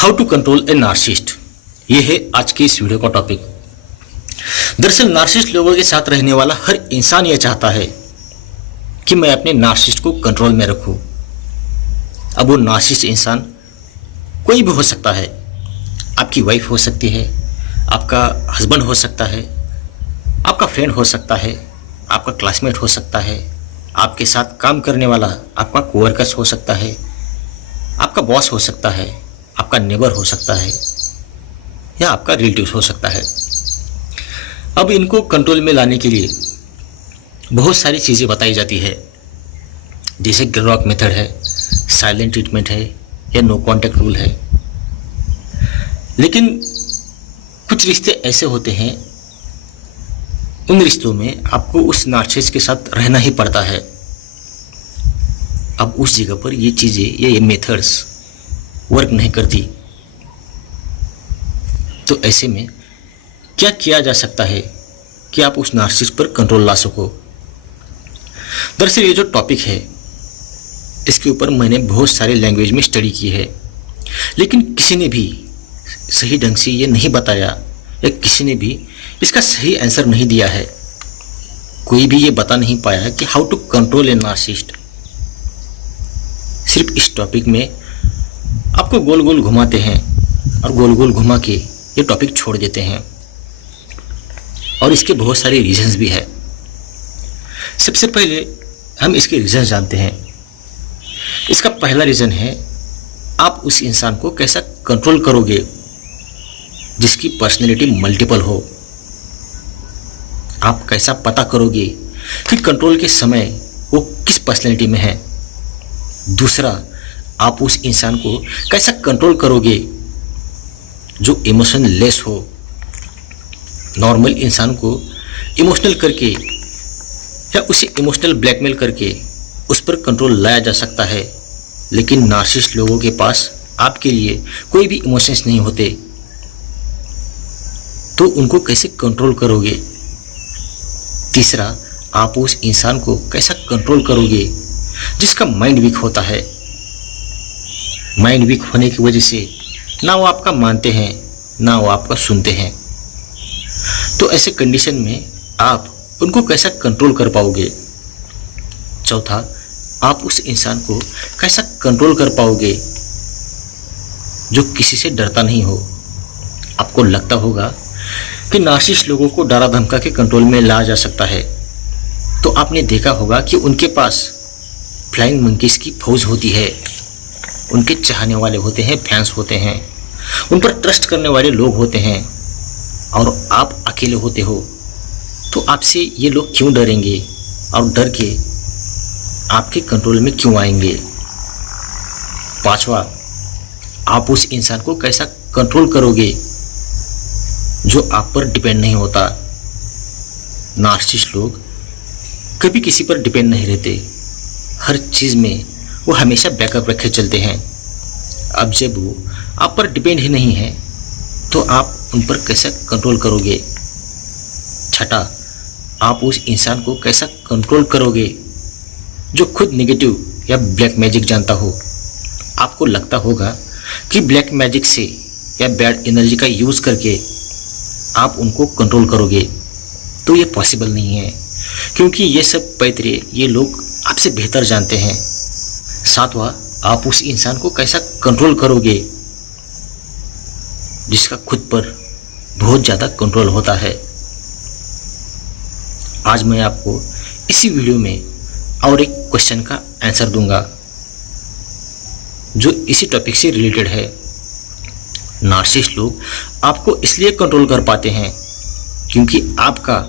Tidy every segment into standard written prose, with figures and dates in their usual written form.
How to control a narcissist, ये है आज की इस वीडियो का टॉपिक। दरअसल नार्सिसिस्ट लोगों के साथ रहने वाला हर इंसान ये चाहता है कि मैं अपने नार्सिसिस्ट को कंट्रोल में रखूं। अब वो नार्सिसिस्ट इंसान कोई भी हो सकता है। आपकी वाइफ हो सकती है, आपका हस्बैंड हो सकता है, आपका फ्रेंड हो सकता है, आपका क्लासमेट हो सकता है, आपके साथ काम करने वाला आपका कोवर्कर्स हो सकता है, आपका बॉस हो सकता है, आपका नेबर हो सकता है या आपका रिलेटिव हो सकता है। अब इनको कंट्रोल में लाने के लिए बहुत सारी चीज़ें बताई जाती है, जैसे ग्रॉक मेथड है, साइलेंट ट्रीटमेंट है या नो कांटेक्ट रूल है। लेकिन कुछ रिश्ते ऐसे होते हैं, उन रिश्तों में आपको उस नार्सिसिस्ट के साथ रहना ही पड़ता है। अब उस जगह पर ये चीज़ें या ये मेथड्स वर्क नहीं करती, तो ऐसे में क्या किया जा सकता है कि आप उस नार्सिसिस्ट पर कंट्रोल ला सको। दरअसल ये जो टॉपिक है, इसके ऊपर मैंने बहुत सारे लैंग्वेज में स्टडी की है, लेकिन किसी ने भी सही ढंग से ये नहीं बताया या किसी ने भी इसका सही आंसर नहीं दिया है। कोई भी ये बता नहीं पाया कि how to control a narcissist. सिर्फ इस टॉपिक में आपको गोल गोल घुमाते हैं और गोल गोल घुमा के ये टॉपिक छोड़ देते हैं, और इसके बहुत सारे रीजंस भी है। सबसे पहले हम इसके रीजन जानते हैं। इसका पहला रीज़न है, आप उस इंसान को कैसा कंट्रोल करोगे जिसकी पर्सनैलिटी मल्टीपल हो। आप कैसा पता करोगे कि कंट्रोल के समय वो किस पर्सनैलिटी में है। दूसरा, आप उस इंसान को कैसा कंट्रोल करोगे जो इमोशन लेस हो। नॉर्मल इंसान को इमोशनल करके या उसे इमोशनल ब्लैकमेल करके उस पर कंट्रोल लाया जा सकता है, लेकिन नार्सिसिस्ट लोगों के पास आपके लिए कोई भी इमोशंस नहीं होते, तो उनको कैसे कंट्रोल करोगे। तीसरा, आप उस इंसान को कैसा कंट्रोल करोगे जिसका माइंड वीक होता है। माइंड वीक होने की वजह से ना वो आपका मानते हैं ना वो आपका सुनते हैं, तो ऐसे कंडीशन में आप उनको कैसा कंट्रोल कर पाओगे। चौथा, आप उस इंसान को कैसा कंट्रोल कर पाओगे जो किसी से डरता नहीं हो। आपको लगता होगा कि नार्सिसिस्ट लोगों को डरा धमका के कंट्रोल में लाया जा सकता है, तो आपने देखा होगा कि उनके पास फ्लाइंग मंकीज की फौज होती है। उनके चाहने वाले होते हैं, फैंस होते हैं, उन पर ट्रस्ट करने वाले लोग होते हैं, और आप अकेले होते हो, तो आपसे ये लोग क्यों डरेंगे और डर के आपके कंट्रोल में क्यों आएंगे। पांचवा, आप उस इंसान को कैसा कंट्रोल करोगे जो आप पर डिपेंड नहीं होता। नार्सिसिस्ट लोग कभी किसी पर डिपेंड नहीं रहते, हर चीज़ में वो हमेशा बैकअप रखे चलते हैं। अब जब वो आप पर डिपेंड ही नहीं है, तो आप उन पर कैसा कंट्रोल करोगे। छठा, आप उस इंसान को कैसा कंट्रोल करोगे जो खुद नेगेटिव या ब्लैक मैजिक जानता हो। आपको लगता होगा कि ब्लैक मैजिक से या बैड एनर्जी का यूज़ करके आप उनको कंट्रोल करोगे, तो ये पॉसिबल नहीं है, क्योंकि ये सब पैतरे ये लोग आपसे बेहतर जानते हैं। सातवां, आप उस इंसान को कैसा कंट्रोल करोगे जिसका खुद पर बहुत ज़्यादा कंट्रोल होता है। आज मैं आपको इसी वीडियो में और एक क्वेश्चन का आंसर दूंगा जो इसी टॉपिक से रिलेटेड है। नार्सिसिस्ट लोग आपको इसलिए कंट्रोल कर पाते हैं क्योंकि आपका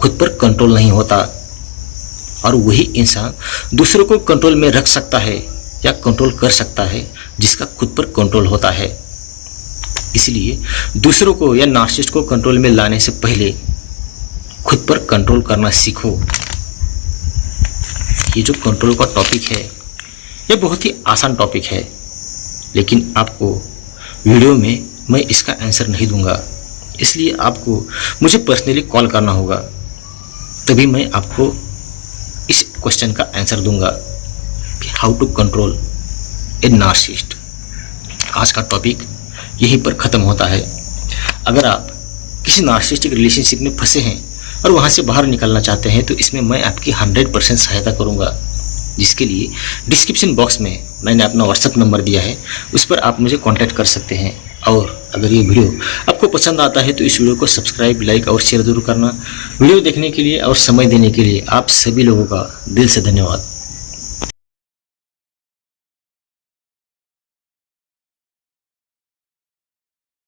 खुद पर कंट्रोल नहीं होता, और वही इंसान दूसरों को कंट्रोल में रख सकता है या कंट्रोल कर सकता है जिसका खुद पर कंट्रोल होता है। इसलिए दूसरों को या नार्सिसिस्ट को कंट्रोल में लाने से पहले खुद पर कंट्रोल करना सीखो। ये जो कंट्रोल का टॉपिक है, ये बहुत ही आसान टॉपिक है, लेकिन आपको वीडियो में मैं इसका आंसर नहीं दूंगा, इसलिए आपको मुझे पर्सनली कॉल करना होगा, तभी मैं आपको इस क्वेश्चन का आंसर दूंगा कि how to control a narcissist. आज का टॉपिक यहीं पर ख़त्म होता है। अगर आप किसी नार्सिसिस्टिक रिलेशनशिप में फंसे हैं और वहाँ से बाहर निकलना चाहते हैं तो इसमें मैं आपकी 100% सहायता करूँगा, जिसके लिए डिस्क्रिप्शन बॉक्स में मैंने अपना व्हाट्सएप नंबर दिया है, उस पर आप मुझे कांटेक्ट कर सकते हैं। और अगर ये वीडियो आपको पसंद आता है तो इस वीडियो को सब्सक्राइब, लाइक और शेयर ज़रूर करना। वीडियो देखने के लिए और समय देने के लिए आप सभी लोगों का दिल से धन्यवाद।